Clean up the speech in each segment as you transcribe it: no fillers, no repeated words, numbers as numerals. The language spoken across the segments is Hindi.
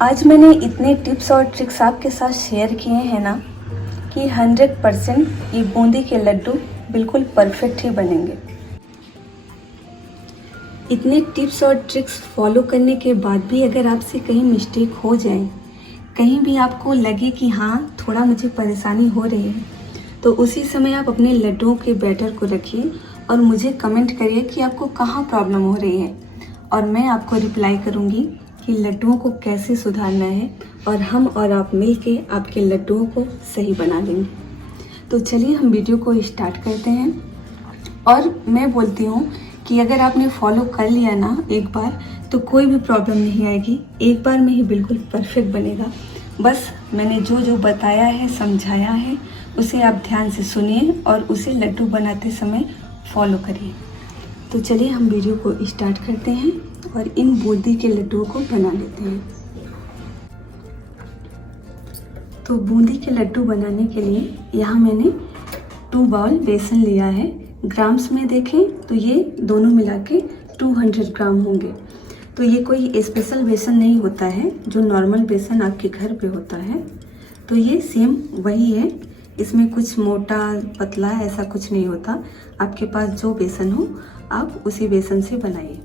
आज मैंने इतने टिप्स और ट्रिक्स आपके साथ शेयर किए हैं ना कि 100% ये बूंदी के लड्डू बिल्कुल परफेक्ट ही बनेंगे। इतने टिप्स और ट्रिक्स फॉलो करने के बाद भी अगर आपसे कहीं मिस्टेक हो जाए, कहीं भी आपको लगे कि हाँ थोड़ा मुझे परेशानी हो रही है, तो उसी समय आप अपने लड्डुओं के बैटर को रखिए और मुझे कमेंट करिए कि आपको कहाँ प्रॉब्लम हो रही है, और मैं आपको रिप्लाई करूँगी कि लड्डुओं को कैसे सुधारना है, और हम और आप मिलके आपके लड्डुओं को सही बना लेंगे। तो चलिए हम वीडियो को स्टार्ट करते हैं। और मैं बोलती हूँ कि अगर आपने फॉलो कर लिया ना एक बार, तो कोई भी प्रॉब्लम नहीं आएगी, एक बार में ही बिल्कुल परफेक्ट बनेगा। बस मैंने जो जो बताया है, समझाया है, उसे आप ध्यान से सुनिए और उसे लड्डू बनाते समय फॉलो करिए। तो चलिए हम वीडियो को स्टार्ट करते हैं और इन बूंदी के लड्डुओं को बना लेते हैं। तो बूंदी के लड्डू बनाने के लिए यहाँ मैंने 2 बाउल बेसन लिया है। ग्राम्स में देखें तो ये दोनों मिला के 200 ग्राम होंगे। तो ये कोई स्पेशल बेसन नहीं होता है, जो नॉर्मल बेसन आपके घर पे होता है, तो ये सेम वही है। इसमें कुछ मोटा पतला ऐसा कुछ नहीं होता। आपके पास जो बेसन हो आप उसी बेसन से बनाइए।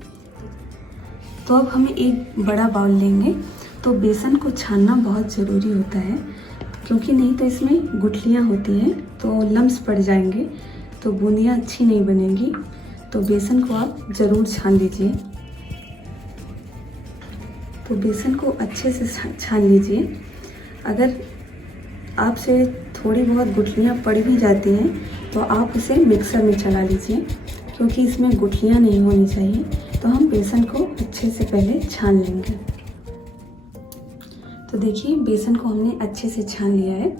तो अब हमें एक बड़ा बाउल लेंगे। तो बेसन को छानना बहुत ज़रूरी होता है, क्योंकि नहीं तो इसमें गुठलियाँ होती हैं, तो लम्स पड़ जाएंगे, तो बूंदियाँ अच्छी नहीं बनेंगी। तो बेसन को आप ज़रूर छान लीजिए। तो बेसन को अच्छे से छान लीजिए। अगर आपसे थोड़ी बहुत गुठलियाँ पड़ भी जाती हैं तो आप उसे मिक्सर में चला लीजिए, क्योंकि इसमें गुठलियाँ नहीं होनी चाहिए। तो हम बेसन को अच्छे से पहले छान लेंगे। तो देखिए बेसन को हमने अच्छे से छान लिया है।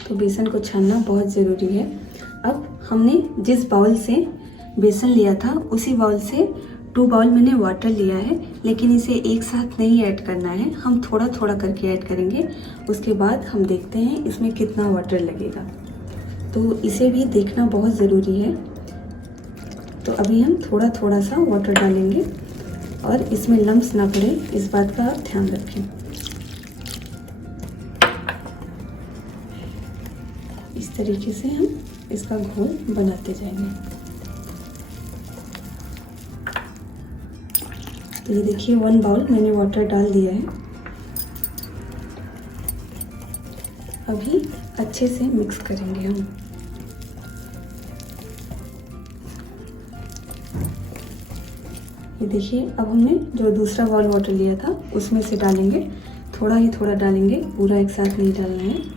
तो बेसन को छानना बहुत ज़रूरी है। अब हमने जिस बाउल से बेसन लिया था उसी बाउल से 2 बाउल मैंने वाटर लिया है, लेकिन इसे एक साथ नहीं ऐड करना है, हम थोड़ा थोड़ा करके ऐड करेंगे। उसके बाद हम देखते हैं इसमें कितना वाटर लगेगा, तो इसे भी देखना बहुत ज़रूरी है। तो अभी हम थोड़ा थोड़ा सा वाटर डालेंगे और इसमें लम्स ना पड़े, इस बात का आप ध्यान रखें। इस तरीके से हम इसका घोल बनाते जाएंगे। तो ये देखिए 1 बाउल मैंने वाटर डाल दिया है। अभी अच्छे से मिक्स करेंगे हम। ये देखिए अब हमने जो दूसरा बाउल वाटर लिया था उसमें से डालेंगे, थोड़ा ही थोड़ा डालेंगे, पूरा एक साथ नहीं डालना है।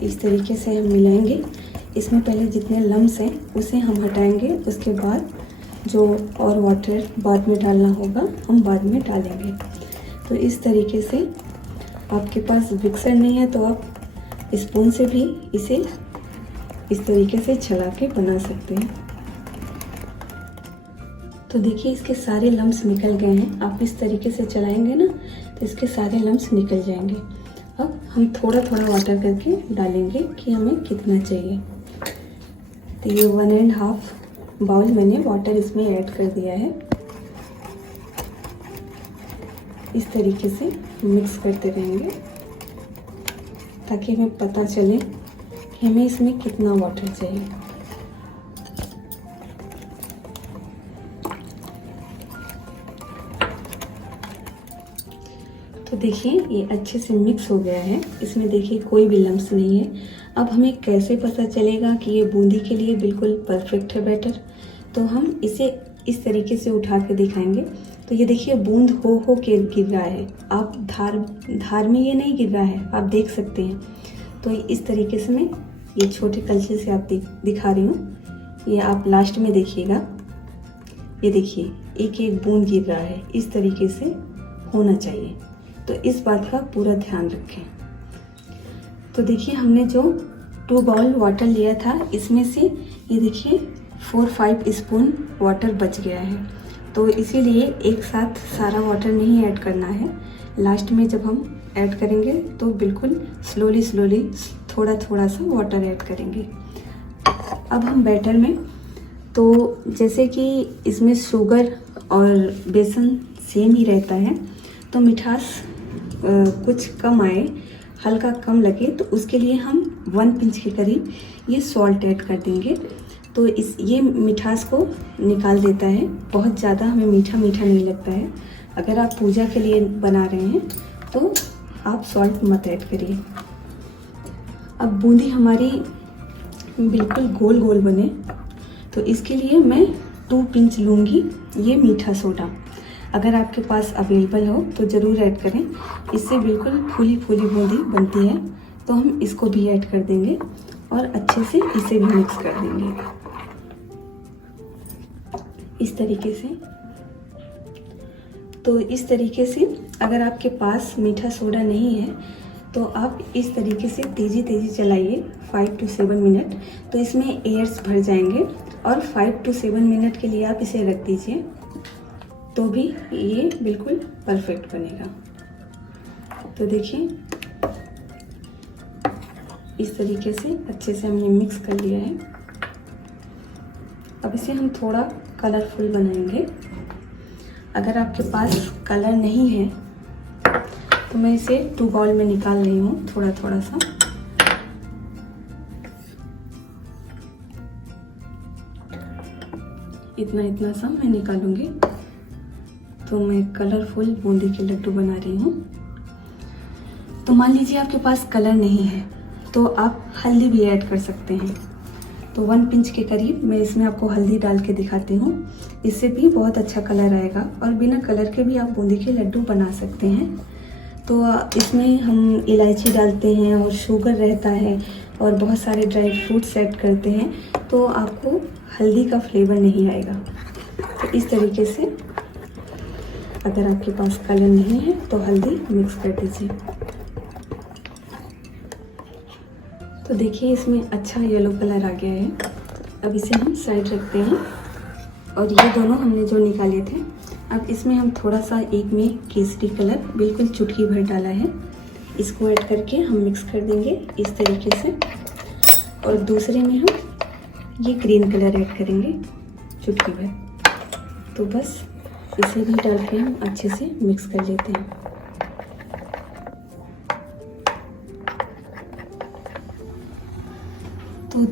इस तरीके से हम मिलाएंगे। इसमें पहले जितने लम्स हैं उसे हम हटाएंगे, उसके बाद जो और वाटर बाद में डालना होगा हम बाद में डालेंगे। तो इस तरीके से, आपके पास मिक्सर नहीं है तो आप स्पून से भी इसे इस तरीके से चला के बना सकते हैं। तो देखिए इसके सारे लम्स निकल गए हैं। आप इस तरीके से चलाएंगे ना तो इसके सारे लम्स निकल जाएंगे। अब हम थोड़ा थोड़ा वाटर करके डालेंगे कि हमें कितना चाहिए। तो ये 1.5 बाउल मैंने वाटर इसमें ऐड कर दिया है। इस तरीके से मिक्स करते रहेंगे ताकि हमें पता चले कि हमें इसमें कितना वाटर चाहिए। तो देखिए ये अच्छे से मिक्स हो गया है। इसमें देखिए कोई भी लम्स नहीं है। अब हमें कैसे पता चलेगा कि ये बूंदी के लिए बिल्कुल परफेक्ट है बैटर? तो हम इसे इस तरीके से उठा के दिखाएंगे। तो ये देखिए बूंद हो के गिर रहा है। आप धार में ये नहीं गिर रहा है, आप देख सकते हैं। तो इस तरीके से मैं ये छोटे कलछे से आप दिखा रही हूँ। ये आप लास्ट में देखिएगा, ये देखिए एक एक बूंद गिर रहा है। इस तरीके से होना चाहिए, तो इस बात का पूरा ध्यान रखें। तो देखिए हमने जो 2 बाउल वाटर लिया था इसमें से ये देखिए 4-5 स्पून वाटर बच गया है। तो इसीलिए एक साथ सारा वाटर नहीं ऐड करना है। लास्ट में जब हम ऐड करेंगे तो बिल्कुल स्लोली थोड़ा थोड़ा सा वाटर ऐड करेंगे। अब हम बैटर में तो जैसे कि इसमें शुगर और बेसन सेम ही रहता है, तो मिठास कुछ कम आए, हल्का कम लगे, तो उसके लिए हम 1 पिंच के करीब ये सॉल्ट ऐड कर देंगे। तो ये मिठास को निकाल देता है, बहुत ज़्यादा हमें मीठा मीठा नहीं लगता है। अगर आप पूजा के लिए बना रहे हैं तो आप सॉल्ट मत ऐड करिए। अब बूंदी हमारी बिल्कुल गोल गोल बने, तो इसके लिए मैं 2 पिंच लूँगी ये मीठा सोडा। अगर आपके पास अवेलेबल हो तो ज़रूर ऐड करें, इससे बिल्कुल फूली फूली बूंदी बनती है। तो हम इसको भी ऐड कर देंगे और अच्छे से इसे भी मिक्स कर देंगे इस तरीके से। तो इस तरीके से अगर आपके पास मीठा सोडा नहीं है तो आप इस तरीके से तेज़ी तेज़ी चलाइए 5 to 7 मिनट, तो इसमें एयर्स भर जाएंगे और 5 to 7 मिनट के लिए आप इसे रख दीजिए, तो भी ये बिल्कुल परफेक्ट बनेगा। तो देखिए इस तरीके से अच्छे से हमने मिक्स कर लिया है। अब इसे हम थोड़ा कलरफुल बनाएंगे। अगर आपके पास कलर नहीं है तो मैं इसे 2 बाउल में निकाल रही हूँ, थोड़ा थोड़ा सा। इतना इतना सा मैं निकालूंगी। तो मैं कलरफुल बूंदी के लड्डू बना रही हूँ। तो मान लीजिए आपके पास कलर नहीं है तो आप हल्दी भी ऐड कर सकते हैं। तो 1 पिंच के करीब मैं इसमें आपको हल्दी डाल के दिखाती हूँ, इससे भी बहुत अच्छा कलर आएगा और बिना कलर के भी आप बूंदी के लड्डू बना सकते हैं। तो इसमें हम इलायची डालते हैं और शुगर रहता है और बहुत सारे ड्राई फ्रूट्स ऐड करते हैं, तो आपको हल्दी का फ्लेवर नहीं आएगा। तो इस तरीके से अगर आपके पास कलर नहीं है तो हल्दी मिक्स कर दीजिए। तो देखिए इसमें अच्छा येलो कलर आ गया है। अब इसे हम साइड रखते हैं और ये दोनों हमने जो निकाले थे, अब इसमें हम थोड़ा सा एक में केसरी कलर बिल्कुल चुटकी भर डाला है, इसको ऐड करके हम मिक्स कर देंगे इस तरीके से। और दूसरे में हम ये ग्रीन कलर ऐड करेंगे चुटकी भर। तो बस इसे भी डाल के हम अच्छे से मिक्स कर लेते हैं। तो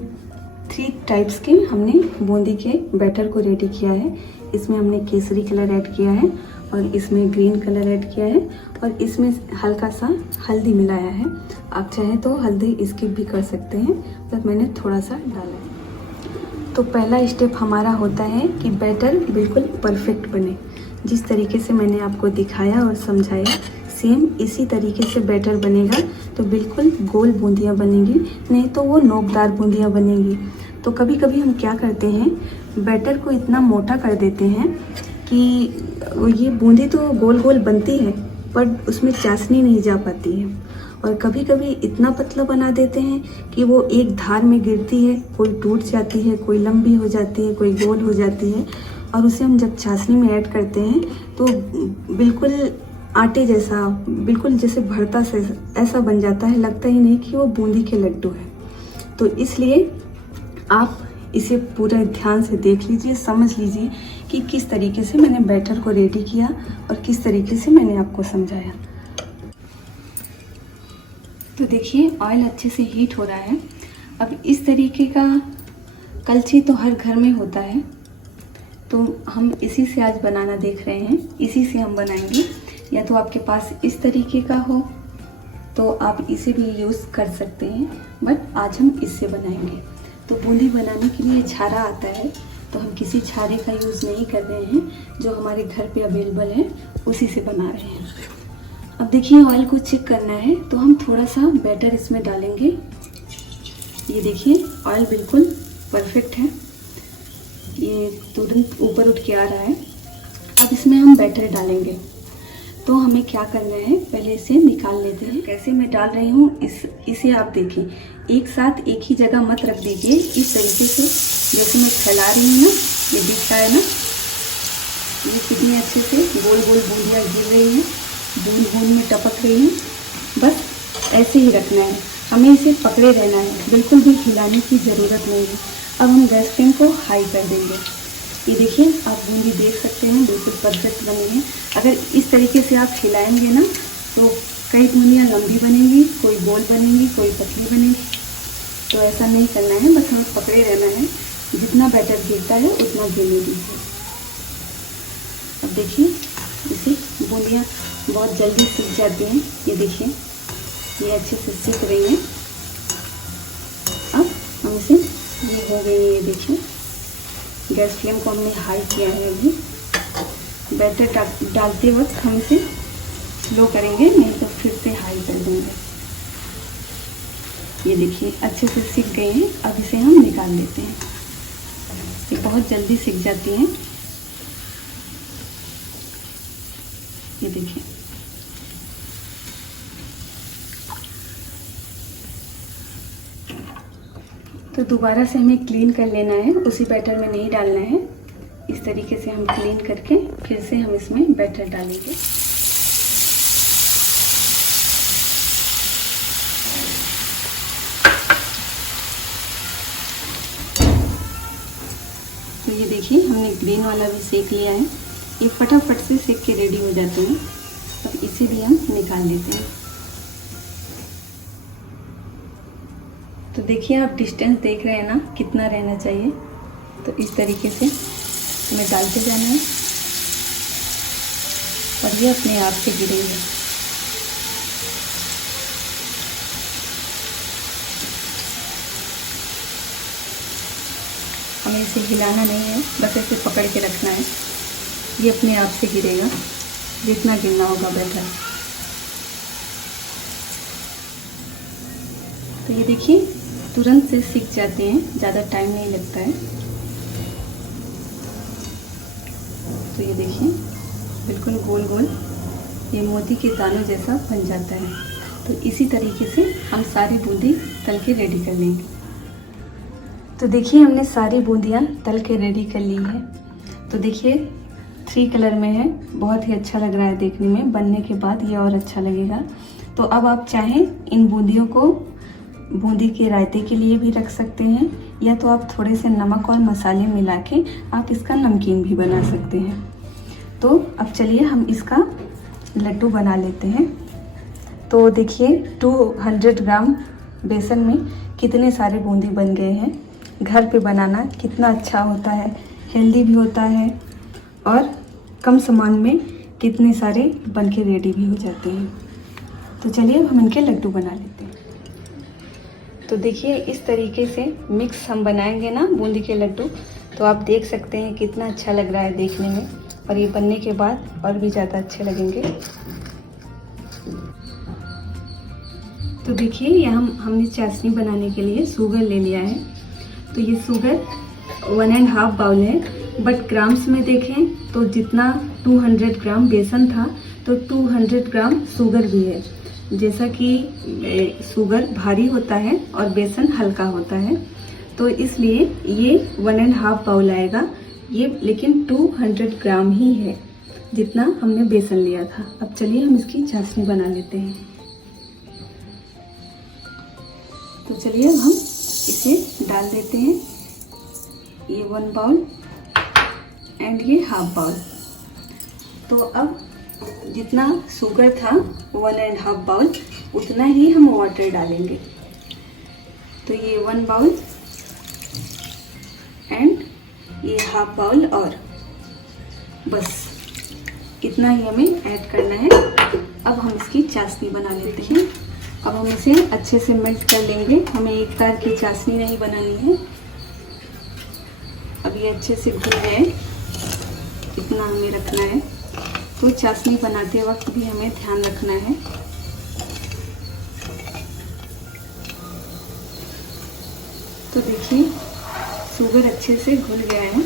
3 टाइप्स के हमने बूंदी के बैटर को रेडी किया है। इसमें हमने केसरी कलर ऐड किया है और इसमें ग्रीन कलर ऐड किया है और इसमें हल्का सा हल्दी मिलाया है। आप चाहें तो हल्दी स्किप भी कर सकते हैं, पर मैंने थोड़ा सा डाला है। तो पहला स्टेप हमारा होता है कि बैटर बिल्कुल परफेक्ट बने। जिस तरीके से मैंने आपको दिखाया और समझाया, सेम इसी तरीके से बैटर बनेगा तो बिल्कुल गोल बूंदियाँ बनेंगी, नहीं तो वो नोकदार बूंदियाँ बनेंगी। तो कभी कभी हम क्या करते हैं, बैटर को इतना मोटा कर देते हैं कि ये बूंदी तो गोल गोल बनती है पर उसमें चाशनी नहीं जा पाती है, और कभी कभी इतना पतला बना देते हैं कि वो एक धार में गिरती है, कोई टूट जाती है, कोई लंबी हो जाती है, कोई गोल हो जाती है, और उसे हम जब चाशनी में ऐड करते हैं तो बिल्कुल आटे जैसा, बिल्कुल जैसे भरता से ऐसा बन जाता है, लगता ही नहीं कि वो बूंदी के लड्डू है। तो इसलिए आप इसे पूरा ध्यान से देख लीजिए, समझ लीजिए कि किस तरीके से मैंने बैटर को रेडी किया और किस तरीके से मैंने आपको समझाया। तो देखिए ऑयल अच्छे से हीट हो रहा है। अब इस तरीके का कलछी तो हर घर में होता है, तो हम इसी से आज बनाना देख रहे हैं, इसी से हम बनाएंगे। या तो आपके पास इस तरीके का हो तो आप इसे भी यूज़ कर सकते हैं, बट आज हम इससे बनाएंगे। तो बूंदी बनाने के लिए छारा आता है, तो हम किसी छारे का यूज़ नहीं कर रहे हैं, जो हमारे घर पे अवेलेबल है उसी से बना रहे हैं। अब देखिए ऑयल को चेक करना है, तो हम थोड़ा सा बैटर इसमें डालेंगे। ये देखिए ऑयल बिल्कुल परफेक्ट है, ये तुरंत ऊपर उठ के आ रहा है। अब इसमें हम बैटर डालेंगे, तो हमें क्या करना है, पहले इसे निकाल लेते हैं। कैसे मैं डाल रही हूँ इसे आप देखिए, एक साथ एक ही जगह मत रख दीजिए। इस तरीके से जैसे मैं फैला रही हूँ ना, ये दिख रहा है ना, ये कितनी अच्छे से गोल गोल बूंदियाँ गिर रही हैं, बूंद बूंद में टपक रही हैं। बस ऐसे ही रखना है, हमें इसे पकड़े रहना है, बिल्कुल भी हिलाने की ज़रूरत नहीं है। अब हम गैस फ्लेम को हाई कर देंगे। ये देखिए आप बूंदी देख सकते हैं बिल्कुल परफेक्ट बनी है। अगर इस तरीके से आप हिलाएंगे ना तो कई बूंदियाँ लंबी बनेंगी, कोई गोल बनेंगी, कोई पतली बनेगी। तो ऐसा नहीं करना है, बस हमें पकड़े रहना है। जितना बैटर गिरता है उतना गिरने दीजिए। अब देखिए इसे बूंदियाँ बहुत जल्दी सीख जाती हैं। ये देखिए ये अच्छे से सीख रही हैं। अब हम इसे, ये हो गई है, ये देखिए गैस फ्लेम को हमने हाई किया है। अभी बैटर डालते वक्त हम इसे स्लो करेंगे, नहीं तो फिर से हाई कर देंगे। ये देखिए अच्छे से सीख गए हैं। अब इसे हम निकाल लेते हैं। ये बहुत जल्दी सीख जाती हैं। ये देखिए तो दोबारा से हमें क्लीन कर लेना है, उसी बैटर में नहीं डालना है। इस तरीके से हम क्लीन करके फिर से हम इसमें बैटर डालेंगे। तो ये देखिए हमने ग्रीन वाला भी सेक लिया है। ये फटाफट से सेक के रेडी हो जाते हैं। अब इसे भी हम निकाल लेते हैं। तो देखिए आप डिस्टेंस देख रहे हैं ना कितना रहना चाहिए। तो इस तरीके से हमें डालते जाना है और ये अपने आप से गिरेंगे। हमें इसे हिलाना नहीं है, बस ऐसे पकड़ के रखना है। ये अपने आप से गिरेगा जितना गिरना होगा बैटर। तो ये देखिए तुरंत से सीख जाते हैं, ज़्यादा टाइम नहीं लगता है। तो ये देखिए बिल्कुल गोल गोल ये मोती के दानों जैसा बन जाता है। तो इसी तरीके से हम सारी बूंदी तल के रेडी कर लेंगे। तो देखिए हमने सारी बूंदियाँ तल के रेडी कर ली है। तो देखिए 3 कलर में है, बहुत ही अच्छा लग रहा है देखने में। बनने के बाद ये और अच्छा लगेगा। तो अब आप चाहें इन बूंदियों को बूंदी के रायते के लिए भी रख सकते हैं, या तो आप थोड़े से नमक और मसाले मिला के आप इसका नमकीन भी बना सकते हैं। तो अब चलिए हम इसका लड्डू बना लेते हैं। तो देखिए 200 ग्राम बेसन में कितने सारे बूंदी बन गए हैं। घर पे बनाना कितना अच्छा होता है, हेल्दी भी होता है और कम सामान में कितने सारे बन के रेडी भी हो जाते हैं। तो चलिए अब हम इनके लड्डू बना लेते हैं। तो देखिए इस तरीके से मिक्स हम बनाएंगे ना बूंदी के लड्डू, तो आप देख सकते हैं कितना अच्छा लग रहा है देखने में, और ये बनने के बाद और भी ज़्यादा अच्छे लगेंगे। तो देखिए यहाँ हमने चाशनी बनाने के लिए शुगर ले लिया है। तो ये शुगर 1.5 बाउल है, बट ग्राम्स में देखें तो जितना 200 ग्राम बेसन था तो 200 ग्राम शुगर भी है। जैसा कि शुगर भारी होता है और बेसन हल्का होता है, तो इसलिए ये 1.5 बाउल आएगा ये, लेकिन 200 ग्राम ही है जितना हमने बेसन लिया था। अब चलिए हम इसकी चाशनी बना लेते हैं। तो चलिए अब हम इसे डाल देते हैं, ये 1 बाउल एंड ये 1/2 बाउल। तो अब जितना शुगर था 1.5 बाउल उतना ही हम वाटर डालेंगे। तो ये 1 बाउल एंड ये 1/2 बाउल, और बस इतना ही हमें ऐड करना है। अब हम इसकी चाशनी बना लेते हैं। अब हम इसे अच्छे से मिक्स कर लेंगे, हमें एक तार की चाशनी नहीं बनानी है। अब ये अच्छे से घुल गए, इतना हमें रखना है। तो चाशनी बनाते वक्त भी हमें ध्यान रखना है। तो देखिए शुगर अच्छे से घुल गया है।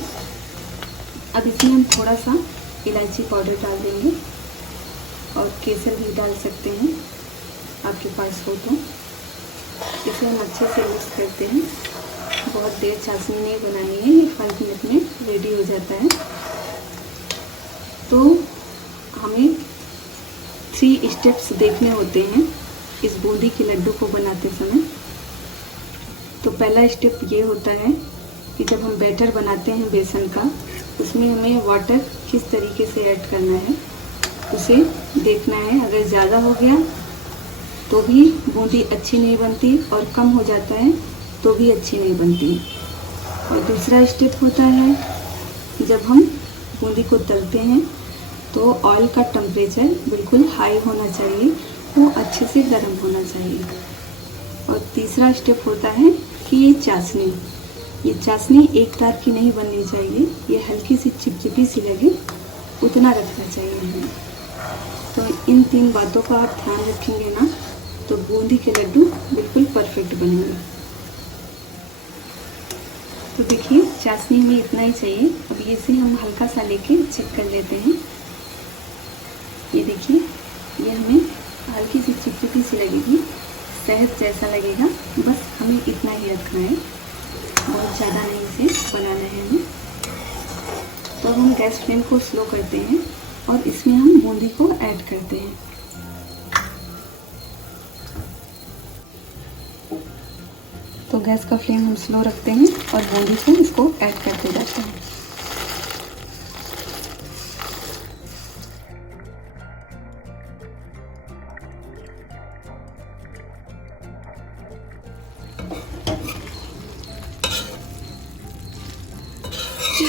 अब इसमें हम थोड़ा सा इलायची पाउडर डाल देंगे और केसर भी डाल सकते हैं आपके पास हो तो। इसे हम अच्छे से मिक्स करते हैं। बहुत देर चाशनी नहीं बनानी है, ये 5 मिनट में रेडी हो जाता है। तो हमें 3 स्टेप्स देखने होते हैं इस बूंदी के लड्डू को बनाते समय। तो पहला स्टेप ये होता है कि जब हम बैटर बनाते हैं बेसन का, उसमें हमें वाटर किस तरीके से ऐड करना है उसे देखना है। अगर ज़्यादा हो गया तो भी बूंदी अच्छी नहीं बनती, और कम हो जाता है तो भी अच्छी नहीं बनती। और दूसरा स्टेप होता है, जब हम बूंदी को तलते हैं तो ऑयल का टेम्परेचर बिल्कुल हाई होना चाहिए, वो अच्छे से गर्म होना चाहिए। और तीसरा स्टेप होता है कि ये चाशनी एक तार की नहीं बननी चाहिए, ये हल्की सी चिपचिपी सी लगे उतना रखना चाहिए हमें। तो इन 3 बातों का आप ध्यान रखेंगे ना, तो बूंदी के लड्डू बिल्कुल परफेक्ट बनेंगे। तो देखिए चाशनी में इतना ही चाहिए। अब ये से हम हल्का सा लेके चेक कर लेते हैं। ये देखिए, ये हमें हल्की सी चिपचिपी सी लगेगी, शहद जैसा लगेगा, बस हमें इतना ही रखना है, बहुत ज़्यादा नहीं इसे बनाना है हमें। तो अब हम गैस फ्लेम को स्लो करते हैं और इसमें हम बूंदी को ऐड करते हैं। तो गैस का फ्लेम हम स्लो रखते हैं और बूंदी से इसको ऐड करते जाते हैं।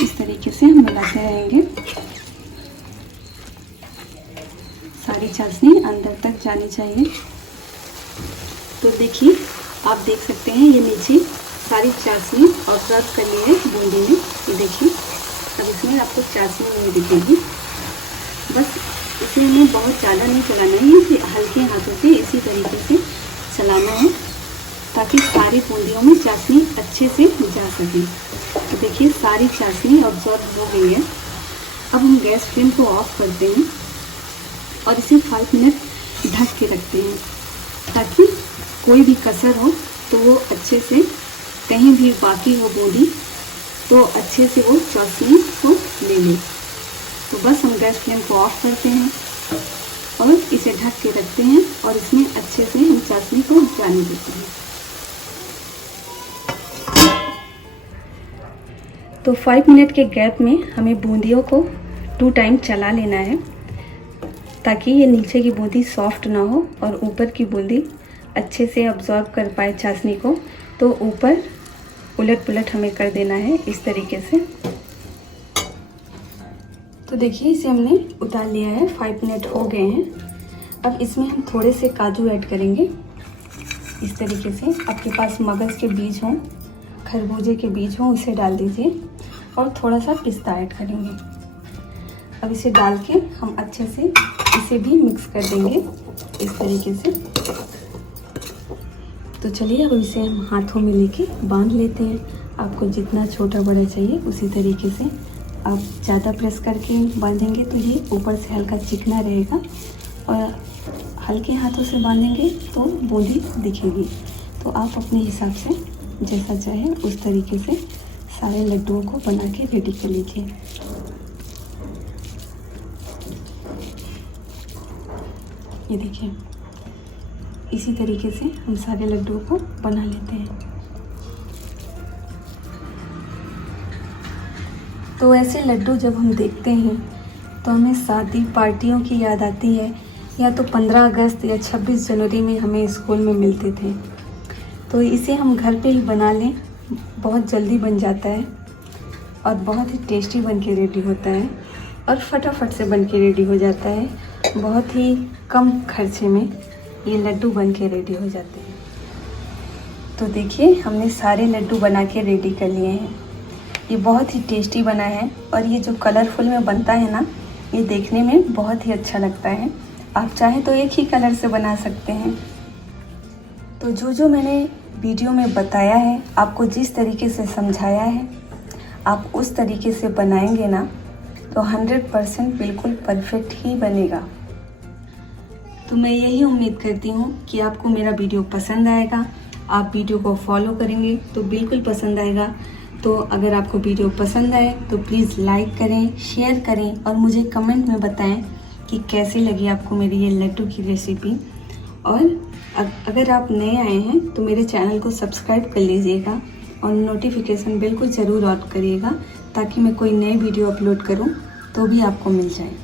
इस तरीके से हम मिलाते रहेंगे, सारी चाशनी अंदर तक जानी चाहिए। तो देखिए, आप देख सकते हैं ये नीचे सारी चाशनी ऑब्जर्व कर ली है बूंदी में। ये देखिए, अब इसमें आपको चाशनी नहीं दिखेगी। बस इसे हमें बहुत ज़्यादा नहीं चलाना है, इसे हल्के हाथों से इसी तरीके से चलाना है ताकि सारी बूंदियों में चाशनी अच्छे से जा सके। तो देखिए सारी चाशनी ऑब्जर्व हो गई है। अब हम गैस फ्लेम को ऑफ करते हैं और इसे 5 मिनट ढक के रखते हैं ताकि कोई भी कसर हो तो वो अच्छे से, कहीं भी बाकी हो बूंदी तो अच्छे से वो चाशनी को ले ले। तो बस हम गैस फ्लेम को ऑफ करते हैं और इसे ढक के रखते हैं और इसमें अच्छे से हम चाशनी को जाने देते हैं। तो 5 मिनट के गैप में हमें बूंदियों को 2 टाइम चला लेना है ताकि ये नीचे की बूंदी सॉफ्ट ना हो और ऊपर की बूंदी अच्छे से अब्जॉर्ब कर पाए चाशनी को। तो ऊपर उलट पुलट हमें कर देना है इस तरीके से। तो देखिए इसे हमने उतार लिया है, 5 मिनट हो गए हैं। अब इसमें हम थोड़े से काजू ऐड करेंगे इस तरीके से। आपके पास मगज़ के बीज हों, खरबूजे के बीज हों, उसे डाल दीजिए और थोड़ा सा पिस्ता ऐड करेंगे। अब इसे डाल के हम अच्छे से इसे भी मिक्स कर देंगे इस तरीके से। तो चलिए अब इसे हम हाथों में लेके बांध लेते हैं। आपको जितना छोटा बड़ा चाहिए उसी तरीके से आप ज़्यादा प्रेस करके बांधेंगे तो ये ऊपर से हल्का चिकना रहेगा, और हल्के हाथों से बांधेंगे तो बूंदी दिखेगी। तो आप अपने हिसाब से जैसा चाहे उस तरीके से सारे लड्डुओं को बना के रेडी कर लीजिए। ये देखिए, इसी तरीके से हम सारे लड्डुओं को बना लेते हैं। तो ऐसे लड्डू जब हम देखते हैं तो हमें शादी पार्टियों की याद आती है, या तो 15 अगस्त या 26 जनवरी में हमें स्कूल में मिलते थे। तो इसे हम घर पे ही बना लें, बहुत जल्दी बन जाता है और बहुत ही टेस्टी बन के रेडी होता है और फटाफट से बन के रेडी हो जाता है। बहुत ही कम खर्चे में ये लड्डू बन के रेडी हो जाते हैं। तो देखिए हमने सारे लड्डू बना के रेडी कर लिए हैं। ये बहुत ही टेस्टी बना है और ये जो कलरफुल में बनता है ना, ये देखने में बहुत ही अच्छा लगता है। आप चाहें तो एक ही कलर से बना सकते हैं। तो जो मैंने वीडियो में बताया है, आपको जिस तरीके से समझाया है, आप उस तरीके से बनाएंगे ना तो 100% बिल्कुल परफेक्ट ही बनेगा। तो मैं यही उम्मीद करती हूँ कि आपको मेरा वीडियो पसंद आएगा। आप वीडियो को फॉलो करेंगे तो बिल्कुल पसंद आएगा। तो अगर आपको वीडियो पसंद आए तो प्लीज़ लाइक करें, शेयर करें और मुझे कमेंट में बताएं कि कैसी लगी आपको मेरी ये लड्डू की रेसिपी। और अगर आप नए आए हैं तो मेरे चैनल को सब्सक्राइब कर लीजिएगा और नोटिफिकेशन बेल को ज़रूर ऑन करिएगा ताकि मैं कोई नई वीडियो अपलोड करूं तो भी आपको मिल जाए।